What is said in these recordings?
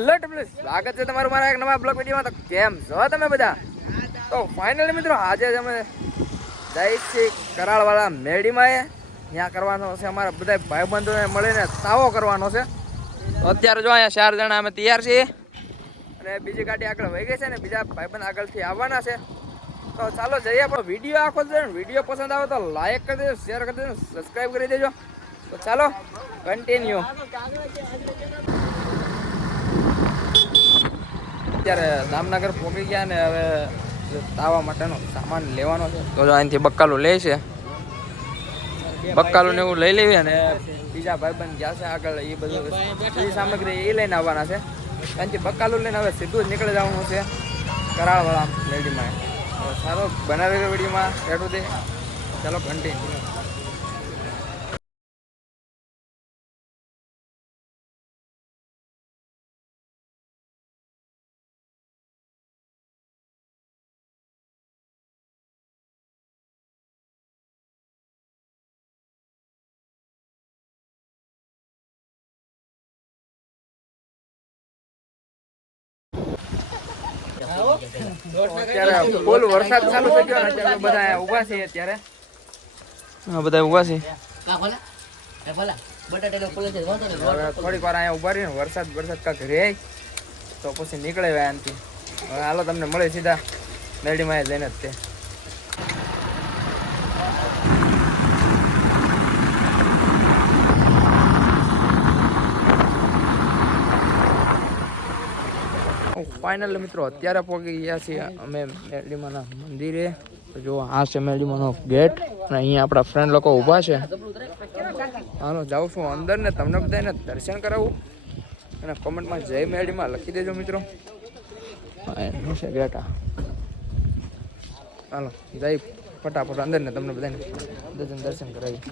Hello team, સ્વાગત છે તમારું મારા એક નવા બ્લોગ વિડીયોમાં. તો કેમ છો તમે બધા? તો ફાઇનલી મિત્રો આજે અમે જઈએ છીએ કરાળવાળા મેડીમાં. ત્યાં કરવાનો છે અમારા બધા ભાઈબંધોને મળીને તાવો કરવાનો છે. તો અત્યારે જો અહીંયા 4 જણા અમે તૈયાર છીએ અને બીજી ગાડી આગળ વહી ગઈ છે ને બીજા ભાઈબંધ આગળથી આવવાના છે. તો ચાલો જઈએ. આપણો વિડીયો આખો છે. વિડીયો પસંદ આવે તો લાઈક કરી દેજો, શેર કરી દેજો, સબસ્ક્રાઈબ કરી દેજો. તો ચાલો કન્ટિન્યુ. અત્યારે દામનગર પહોંચી ગયા ને હવે તાવા માટેનો સામાન લેવાનો છે. તો અહીંથી બક્કાલું લે છે, બક્કાલું ને એવું લઈ લેવી. અને બીજા ભાઈબંધ ગયા છે આગળ, એ બધું બીજી સામગ્રી એ લઈને આવવાના છે. અહીંથી બક્કાલું લઈને હવે સીધું જ નીકળી જવાનું છે કરાળવાળા લેડીમાં. સારો બનાવેલો વિડીયોમાં બેઠું દે. ચાલો કન્ટિન્યુ. અત્યારે ફૂલ વરસાદ ચાલુ થઈ ગયો. અત્યારે બધા ઉભા છે. અત્યારે બધા ઉભા છે. થોડીક વાર અહીંયા ઉભા રહીને વરસાદ કાંક રે તો પછી નીકળે અહીંથી. હવે હાલો તમને મળે સીધા મેડીમાં જઈને જ તે. ફાઇનલ મિત્રો અત્યારે પહોંચી ગયા છીએ અમે મેરડીમાના મંદિરે. જો આ છે મેરડીમાનો ગેટ અને અહીંયા આપણા ફ્રેન્ડ લોકો ઊભા છે. હાલો જાઉં છું અંદર ને તમને બધાને દર્શન કરાવું. અને કોમેન્ટમાં જય મેરડીમાં લખી દેજો મિત્રો. એનું છે ગેટ. હાલો જઈ ફટાફટ અંદર ને તમને બધાને દર્શન કરાવી.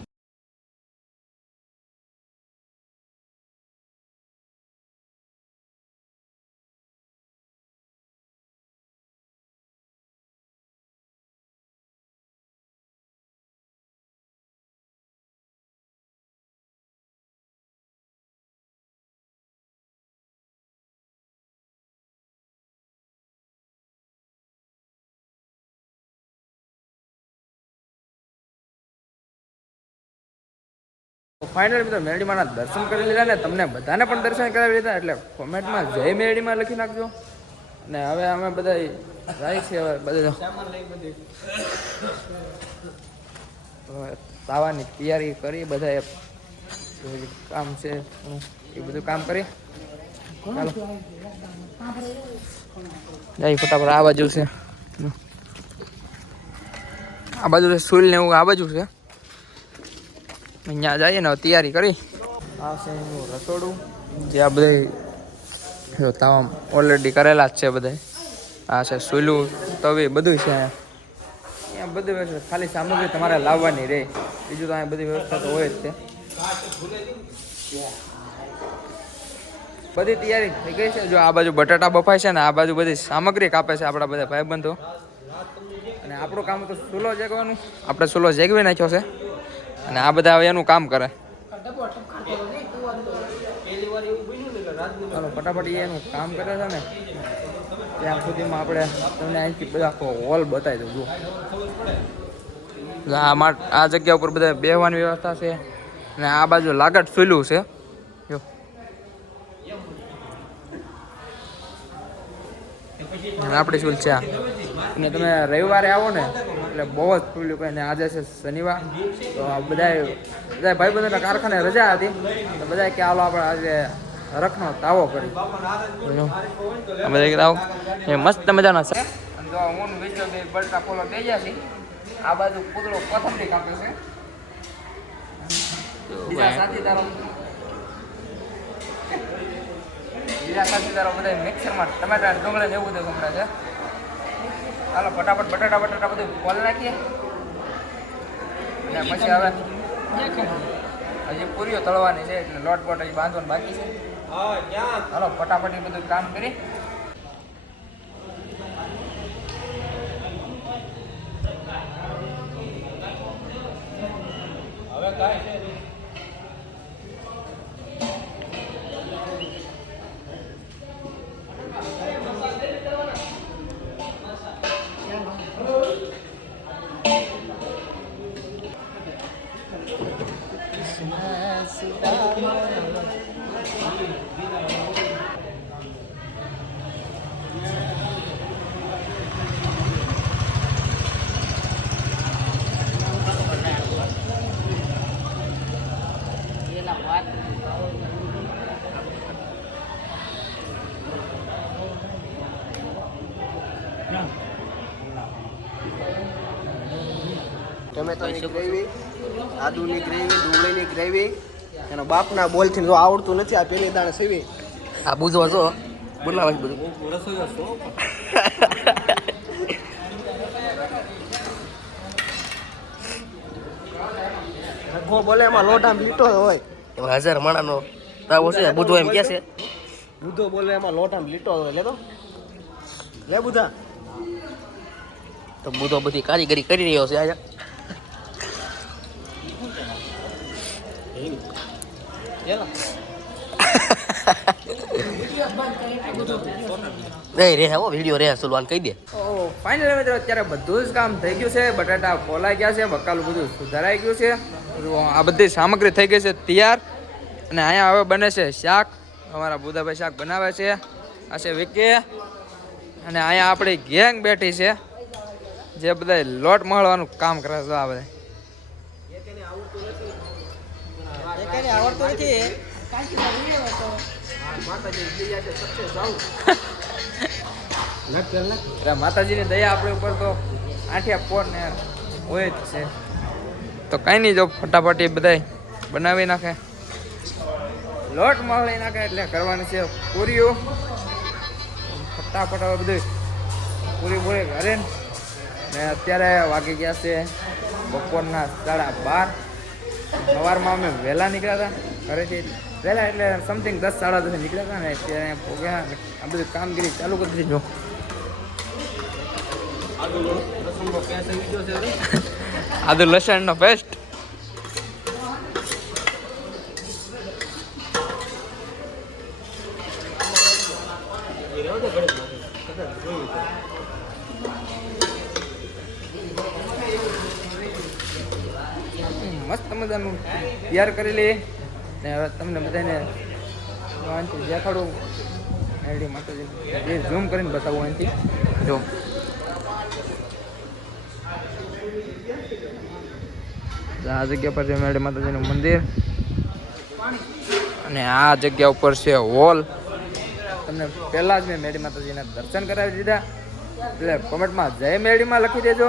ફાઇનલ મિત્રો મેરડીમાના દર્શન કરી લીધા ને તમને બધાને પણ દર્શન કરાવી લીધા. એટલે કોમેન્ટમાં જય મેરડીમાં લખી નાખજો. અને હવે અમે બધા જાય છીએ. હવે બધા તાવાની તૈયારી કરી, બધા કામ છે એ બધું કામ કરી. ચાલો જાય ફટાફટ. આ બાજુ છે, આ બાજુ છે સુલ ને એવું આ બાજુ છે. અહીંયા જઈએ ને તૈયારી કરી. આ છે એનું રસોડું, જે આ બધા તાવા ઓલરેડી કરેલા જ છે બધા. આ છે સુલું, તવી બધું છે અહીંયા. બધું ખાલી સામગ્રી તમારે લાવવાની રહે, બીજું તો અહીંયા બધી વ્યવસ્થા તો હોય જ છે. બધી તૈયારી થઈ ગઈ છે. જો આ બાજુ બટાટા બફાય છે ને આ બાજુ બધી સામગ્રી કાપે છે આપણા બધા ભાઈબંધો. અને આપણું કામ તો ચૂલો જેગવાનું. આપણે ચૂલો જેગવી નાખ્યો છે અને આ બધા હવે એનું કામ કરે. ચાલો ફટાફટ એનું કામ કરે છે ને ત્યાં સુધીમાં આપણે તમને અહીંથી બધા આખો હોલ બતાવી દઉં. જો આ જગ્યા ઉપર બધા બેહવાની વ્યવસ્થા છે. અને આ બાજુ લાગટ સુલું છે. જો આપણી સુલ છે. અને તમે રવિવારે આવો ને એટલે બહુ જ ફૂલ્યું કહે. ને આજે છે શનિવાર, તો બધા ભાઈબંધોના કારખાને રજા હતી. તો બધા કે હાલો આપણે આજે હરખનો તાવો કરી. બધા તાવો એ મસ્ત મજાનો છે. જો હું વિચાર બળતા ફોલો થઈ ગયા છે. આ બાજુ પૂતળો કોથમરી કાપે છે. બીજા સાથીદારો બધા મિક્સરમાં ટમેટા ડુંગળી ને એવું બધું ગમડા છે. હાલો ફટાફટ બટાટા બધું ખોલ નાખીએ. અને પછી હવે હજી પૂરીઓ તળવાની છે એટલે લોટ બોટ હજી બાંધવાનું બાકી છે. હાલો ફટાફટ એ બધું કામ કરી. હવે કાંઈ છે ટમેટાની ગ્રેવી, આદુની ગ્રેવી, ડુંગળીની ગ્રેવી, એનો બાપના બોલથી જો આવડતું નથી આ પેલી દાણે સીવી. આ બુઝવા જો બોલાવે છે બધું. બોલે એમાં લોટ આમ લીટો હોય. એમાં 1000 માણાનો તાવો છે બુધો એમ કે છે. બુધો બોલે એમાં લોટ આમ લીટો હોય. લે તો લે બુધા. તો બુધો બધી કારીગરી કરી રહ્યો છે આયા. નહીં રે હો વિડીયો રે સુલવાન કહી દે. ફાઇનલી મિત્રો અત્યારે બધું જ કામ થઈ ગયું છે. બટાટા ફોલાઈ ગયા છે, બકાલું બધું સુધારાઈ ગયું છે. આ બધી સામગ્રી થઈ ગઈ છે તૈયાર. અને અહીંયા હવે બને છે શાક. અમારા બુધાભાઈ શાક બનાવે છે. આ છે વિકી. અને અહીંયા આપણી ગેંગ બેઠી છે જે બધા લોટ મળવાનું કામ કરે છે. આ બધા માતાજીની દયા આપણી ઉપર તો આઠિયા પોર ને હોય જ છે. તો કઈ નહીં, જો ફટાફટ એ બધા બનાવી નાખે, લોટ મળી નાખે એટલે કરવાની છે પૂરીઓ. ફટાફટ હવે બધું પૂરી પૂરી ઘરે. ને અત્યારે વાગી ગયા છે બપોરના 12:30. સવારમાં અમે વહેલા નીકળ્યા હતા ઘરેથી. વહેલા એટલે સમથિંગ 10 સાડા 10 નીકળ્યા હતા ને અત્યારે પોગ્યા આ બધું કામગીરી ચાલુ કરી દીધું. આદુ લસણનો પેસ્ટ. મસ્ત મજાનું તૈયાર કરી લઈએ ને હવે તમને બધાને દેખાડું. આઈડી માતાજી ઝૂમ કરીને બતાવું અહીંથી. જો આ જગ્યા પર છે મેળી માતાજીનું મંદિર અને આ જગ્યા ઉપર છે હોલ. તમને પહેલાં જ મેં મેળી માતાજીના દર્શન કરાવી દીધા. એટલે કોમેન્ટમાં જય મેળીમાં લખી દેજો.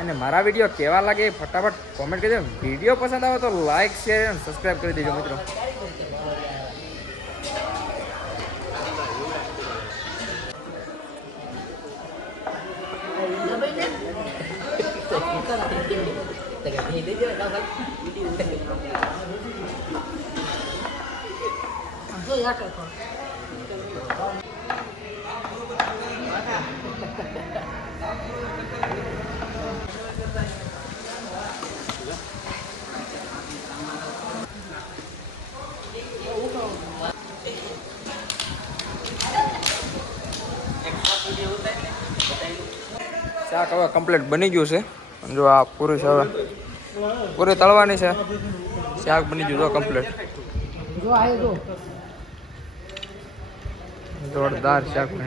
અને મારા વિડીયો કેવા લાગે ફટાફટ કોમેન્ટ કરજો. વિડીયો પસંદ આવે તો લાઈક, શેર અને સબસ્ક્રાઈબ કરી દેજો મિત્રો. શાક હવે કમ્પ્લીટ બની ગયું છે. જો આ પૂરી છે, હવે પૂરી તળવાની છે. શાક બની ગયું જો કમ્પ્લીટ. જોરદાર શાક બને.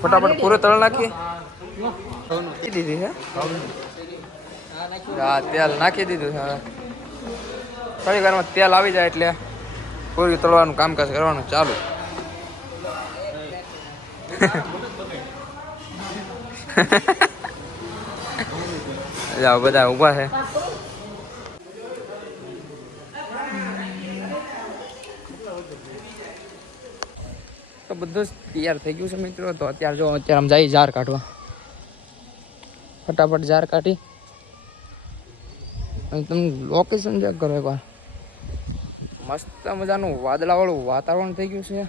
ફટાફટ પૂરી તળ નાખી દીધી છે. હા તેલ નાખી દીધું છે. હવે થોડી વારમાં તેલ આવી જાય એટલે પૂરી તળવાનું કામકાજ કરવાનું ચાલુ. બધા ઊભા છે. તો બધું જ તૈયાર થઈ ગયું છે મિત્રો. તો અત્યારે જો આમ જાય જાર કાઢવા. ફટાફટ જાર કાઢી અને તમે લોકેશન ચેક કરો એકવાર. મસ્ત મજાનું વાદળાવાળું વાતાવરણ થઈ ગયું છે.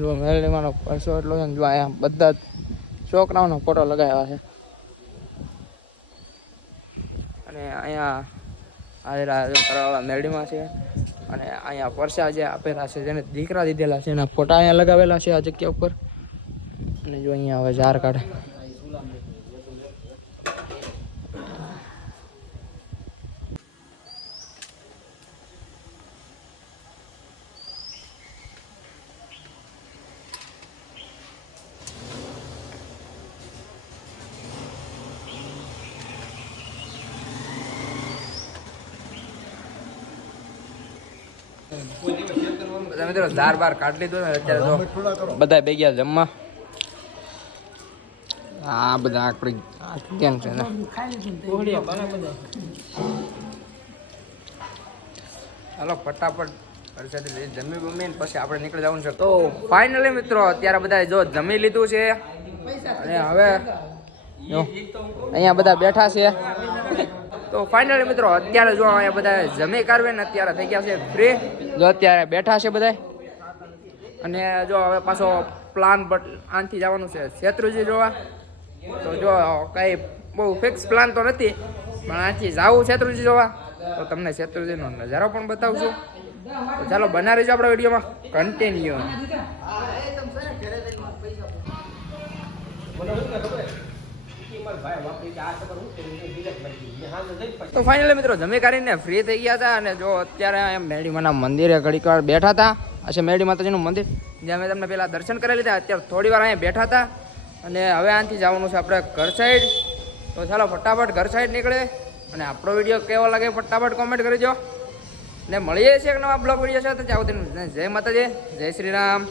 જો મેળીમાંનો પરસો એટલો છે. જો અહીંયા બધા છોકરાઓનો ફોટો લગાવ્યા છે. અને અહીંયા હાજરા મેળીમાં છે. અને અહીંયા પરસા જે આપેલા છે જેને દીકરા દીધેલા છે એના ફોટા અહીંયા લગાવેલા છે આ જગ્યા ઉપર. અને જો અહીંયા હવે ઝાર કાઢે. બધા મિત્રો ધાર બાર કાઢી લીધું ને અત્યારે જો બધા બે ગયા જમવા. આ બધા આપણી ગેંગ છે ને. હાલો ફટાફટ પરસાદી લઈ જમી બમીને પછી આપણે નીકળી જવાનું છે. તો ફાઇનલી મિત્રો અત્યારે બધા જો જમી લીધું છે અને હવે જો અહીંયા બધા બેઠા છે. તો ફાઇનલી મિત્રો અત્યારે જો અહીંયા બધા જમી કાઢવે ને અત્યારે થઈ ગયા છે ફ્રી. જો અત્યારે બેઠા છે બધા અને જો હવે પાછો પ્લાન આનથી જવાનું છે શેત્રુજી જોવા. તો જો કંઈ બહુ ફિક્સ પ્લાન તો નથી પણ આથી જવું શેત્રુજી જોવા. તો તમને શેત્રુજીનો નજારો પણ બતાવું છું. તો ચાલો બના રહીજો આપણા વિડીયોમાં કન્ટિન્યુ. તો ફાઇનલી મિત્રો જમી કાઢીને ફ્રી થઈ ગયા હતા અને જો અત્યારે મેડીમાના મંદિરે ઘડીક વાર બેઠા હતા. હશે મેડી માતાજીનું મંદિર જ્યાં મેં તમને પહેલાં દર્શન કરી લીધા. અત્યારે થોડી વાર અહીંયા બેઠા હતા અને હવે આનાથી જવાનું છે આપણે ઘર સાઈડ. તો ચાલો ફટાફટ ઘર સાઈડ નીકળે અને આપણો વિડીયો કેવો લાગે ફટાફટ કોમેન્ટ કરી દો ને મળીએ છીએ એક નવા બ્લોગ વિડીયો સાથે. ત્યાં સુધી જય માતાજી, જય શ્રી રામ.